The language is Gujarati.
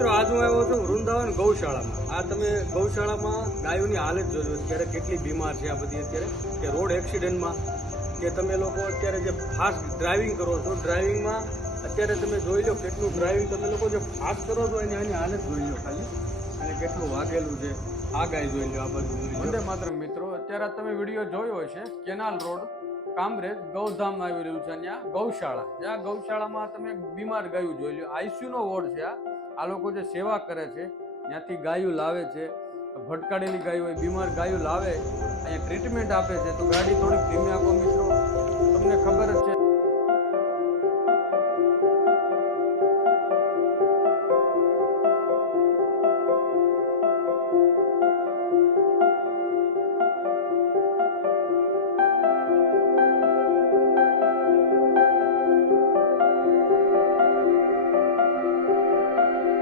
મિત્રો આજ હું આવ્યો છું વૃંદાવન ગૌશાળામાં. આ તમે ગૌશાળામાં ગાયોની હાલત જોજો અત્યારે કેટલી બીમાર છે આ બધી અત્યારે, કે રોડ એક્સિડન્ટમાં, કે તમે લોકો અત્યારે જે ફાસ્ટ ડ્રાઇવિંગ કરો છો, ડ્રાઇવિંગમાં અત્યારે તમે જોઈ લો કેટલું ડ્રાઇવિંગ તમે લોકો જે ફાસ્ટ કરો છો એની આની હાલત જોઈ લો ખાલી, અને કેટલું વાગેલું છે. આ ગાય જોઈ લો, આ બધું જોઈ લો. વંદે માતરમ મિત્રો, અત્યારે તમે વિડીયો જોયો હશે કેનાલ રોડ કામરેજ ગૌધામ આવી રહ્યું છે, ત્યાં ગૌશાળા. ત્યાં ગૌશાળામાં તમે બીમાર ગાયું જોઈ લો. આઈસીયુ નો વોર્ડ છે. આ લોકો જે સેવા કરે છે ત્યાંથી ગાયું લાવે છે, ભટકાડેલી ગાયો હોય, બીમાર ગાયો લાવે, અહીંયા ટ્રીટમેન્ટ આપે છે. તો ગાડી થોડીક ધીમી આપો મિત્રો, તમને ખબર જ